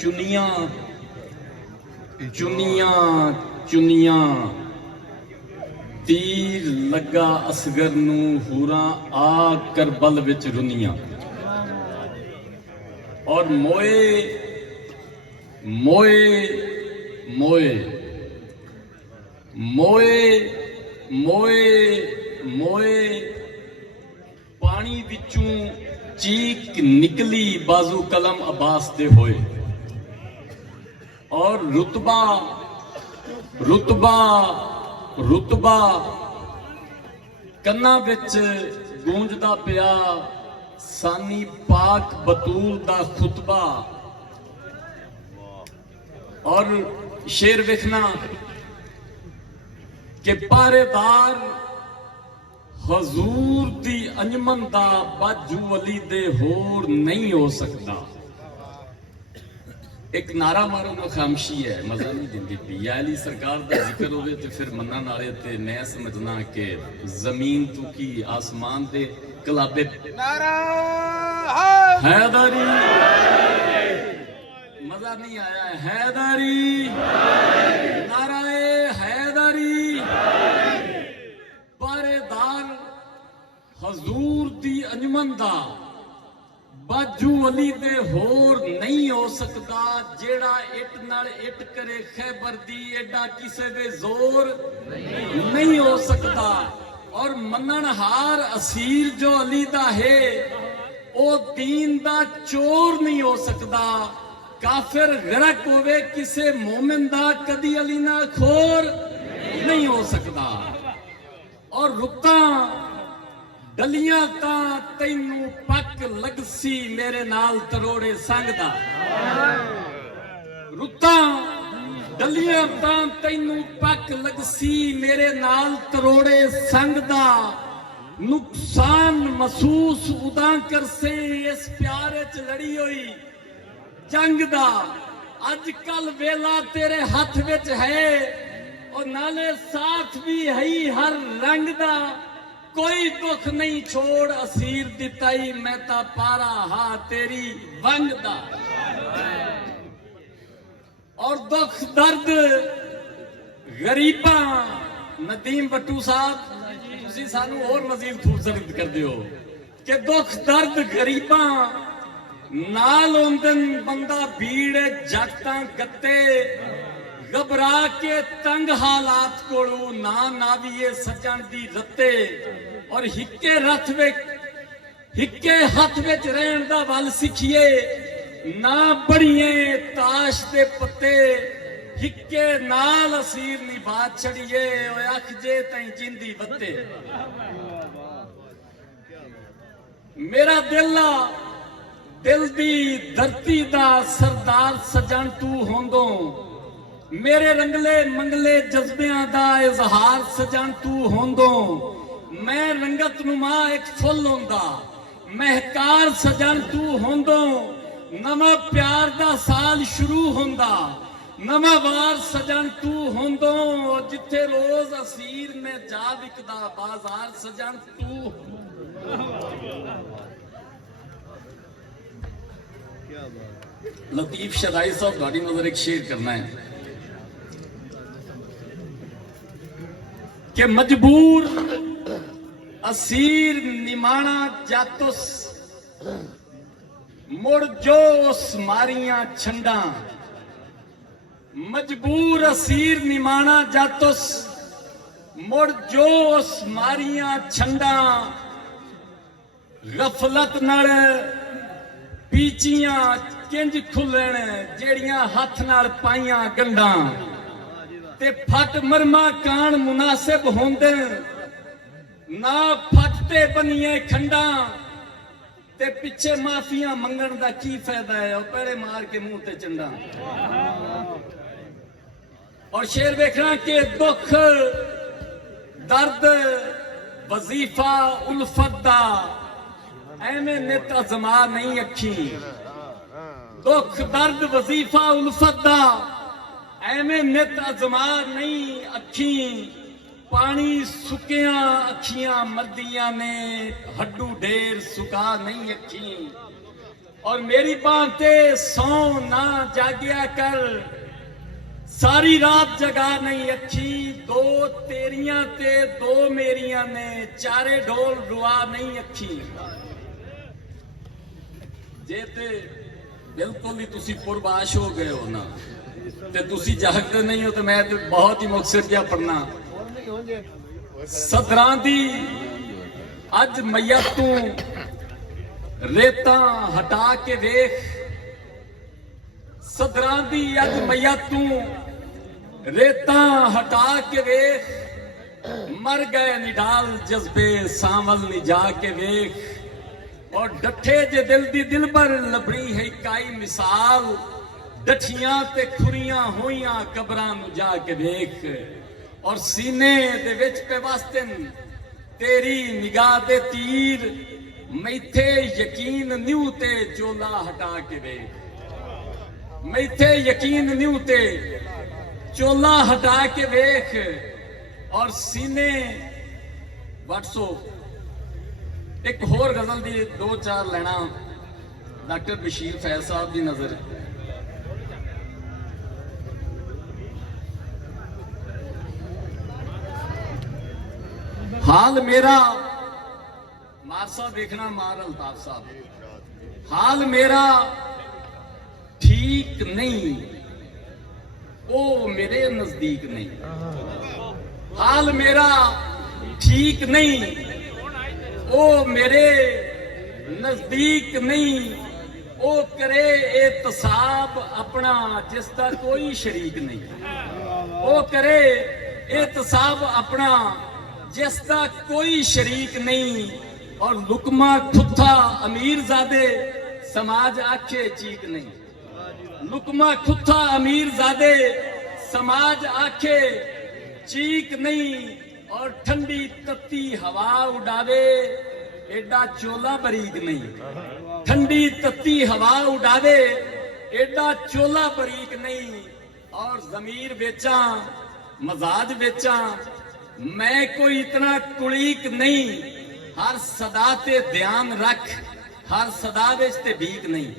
ਚੁਨੀਆਂ ਚੁਨੀਆਂ ਚੁਨੀਆਂ तीर लगा असगर नू हूरां आ करबल विच रुनियां और मोए मोए मोए मोए मोए मोए पानी विचों चीक निकली बाजू कलम अब्बास दे होए और रुतबा रुतबा रुतबा कन्ना विच गूंजदा पिया सानी पाक बतूल दा खुतबा और शेर विखना कि पारेदार हजूर दी अंजमन दा बाजू अली दे होर नहीं हो सकता। एक नारा मारो ना खामशी है मजा नहीं दिंदी पी या अली सरकार दा जिक्र होवे ते फिर मन्ना नारे ते मैं समझना कि जमीन तू की आसमान दे कलाबे नारा हैदरी मजा नहीं आया हैदरी नारा हैदरी पारेदार हजूर दी अंजमन दा बाजू अली दे होर नहीं हो सकता जेड़ा इट नाल इट करे खैबर दी एडा किसे दे जोर नहीं हो सकता। और मननहार असीर जो अली दा है ओ दीन दा चोर नहीं हो सकता। काफिर गरक होवे किसे मोमिन दा कदी अली ना खोर नहीं हो सकता। और रुतां डलियां तां तैनू पक लगसी मेरे नाल तरोड़े संग दा रुतां डलियां तां तैनू पक लगसी मेरे नाल तरोड़े संग दा नुकसान महसूस उदा करसे इस प्यारे च लड़ी हुई जंग दा। अज कल वेला तेरे हथ विच है और नाले साथ भी है हर रंग दा कोई दुख नहीं छोड़ असीर दिताई मैं ता पारा हा तेरी वंग दा। और दुख दर्द गरीबां नदीम बट्टू साहब तुसी सानू और मजीद खूबसूरत कर दियो कि दुख दर्द गरीबां नाल होंदन बंदा भीड़ जगतां गत्ते घबरा के तंग हालात कोलू ना नावीए सजन दी रत्ते और हिक्के रथ विच हिक्के हथ विच रहन दा वल सिखिए ना बड़िए ताश दे पत्ते हिक्के नाल असीर निभा छड़िए ओए अख जे तई जिंदी वत्ते। मेरा दिला दिल दी धरती दा सरदार सजन तू होंदो मेरे रंगले मंगले जज्बियां दा इजहार सजन तू होंदो मैं रंगत नुमा एक फुल होंदा महकार सजन तू होंदो नवा प्यार दा साल शुरू होंदा नवा वार सजन तू होंदो जिथे रोज असीर में जा विकदा बाजार सजन तू लतीफ शदाई साहब गाड़ी नजर एक शेर करना है कि मजबूर असीर निमाना जातुस मुड़ जोश मारियां छंडा मजबूर असीर निमाना जातुस मुड़ जोश मारियां छंडा गफलत नाल पीचियां किंज खुलण जेड़ियां हथ नाल पाइयां गंढां ते फट मरमा कान मुनासिब होंदे ना फटते बनिए खंडा ते पिछे माफिया मंगण दा की फायदा है और पहले मार के मुंह ते चंडा। और शेर देखना के दुख दर्द वजीफा उल्फत दा एवें नित अजमा नहीं अखी दुख दर्द वजीफा उल्फत दा एवें नित अजमा नहीं अखी पानी सुकिया अखियां मरदियां ने हड्डू ढेर सुका नहीं अखी और मेरी बांह ते सौ ना जागिया कर, सारी रात जगा नहीं अखी, दो तेरियां ते दो मेरियां ने, चारे ढोल रुआ नहीं अखी। जे ते बिल्कुल ही तुसी पुरबाश हो गए हो ना, ते तुसी जागते नहीं हो, तो मैं तो बहुत ही मुखसिर क्या पढ़ना। सदरां दी अज मैया तू रेता हटा के वेख, सदरां दी अज मैया तू रेता हटा के वेख, मर गए निडाल जज्बे सावल नी जाके वेख। और डठे जे दिल दी दिल पर लभड़ी है काई मिसाल, डठियां ते खुरियां होइयां कबरां नू जाके वेख। और सीने दे विच पे वसतन तेरी निगाह दे तीर, मैथे यकीन न्यू ते चोला हटा के वेख, मैथे यकीन न्यू ते चोला हटा के वेख। और सीने वटसो एक होर गजल दी दो चार लेना डॉक्टर बशीर फैज साहब की नजर। हाल मेरा मार साहब देखना, मार अल्ताफ साहब, हाल मेरा ठीक नहीं, ओ मेरे नजदीक नहीं, हाल मेरा ठीक नहीं, ओ मेरे नजदीक नहीं। ओ करे एहतसाब अपना जिसका कोई शरीक नहीं, ओ करे एहतसाब अपना जिसका कोई शरीक नहीं। और लुकमा खुथा अमीर ज़ादे समाज आखे चीक नहीं, लुकमा खुथा अमीर ज़ादे समाज आखे चीक नहीं। और ठंडी तत्ती हवा उड़ावे एडा चोला बरीक नहीं, ठंडी तत्ती हवा उड़ावे एडा चोला बरीक नहीं। और जमीर बेचा मजाज बेचा, मैं कोई इतना कुलीक नहीं, हर सदा ते ध्यान रख, हर सदा विच ते भीक नहीं।